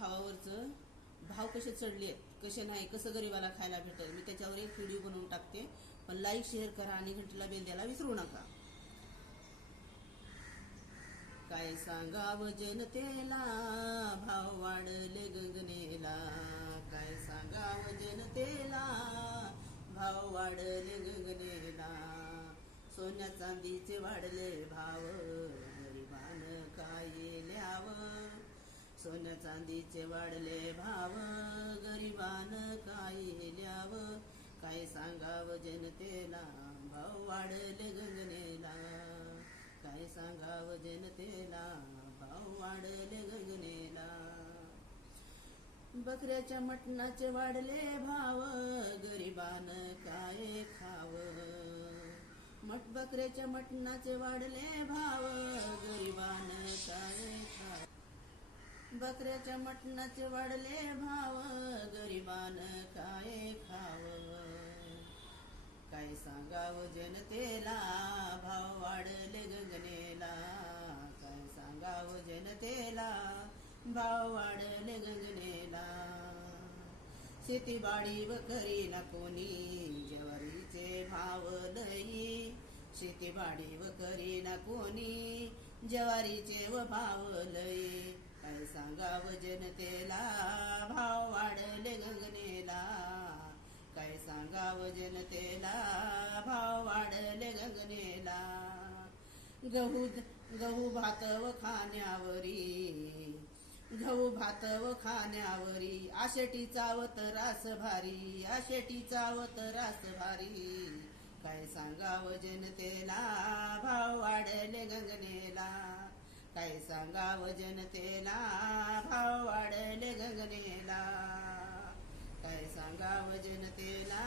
भावावरचं भाव कसे चढले आहेत कसे नाही कसं गरिबाला खायला भेटेल मी त्याच्यावर एक व्हिडिओ बनवून टाकते. पण लाईक शेअर करा आणि घंटीला बेल द्यायला विसरू नका. काय सांगावं जनतेला? भाव वाढले गगनेला. काय सांगावं जनतेला? भाव वाढले गगनेला. सोन्या चांदीचे वाढले भाव. सोन चांदीचे वाढले भाव गरिबान काही ल्याव काय सांगावं जनतेला? भाव वाढले गगनेला. काय सांगावं जनतेला? भाव वाढले गगनेला. बकऱ्याच्या मटणाचे वाढले भाव गरिबान काय खाव? मट बकऱ्याच्या मटणाचे वाढले भाव बकऱ्याच्या मटणाचे वाढले भाव गरिबान काय खाव? काय सांगाव जनतेला? भाव वाढले गगनेला काय सांगाव जनतेला? भाव वाढले गगनेला शेतीबाडी व करी ना कोणी जवारीचे भाव लई शेतीबाडी व करी ना कोणी जवारीचे व भाव लई. भाव जनतेला भाव वाढले गगनेला. गहू गहू भात व खाण्यावरी गहू भात व खाण्यावरी. आशेटी चावत रास भारी आशेटी चावत रास भारी. काय सांगावं जनतेला भाव वाढले गगनेला. काय सांगावं जनतेला भाव वाढले गगनेला. काय जनतेला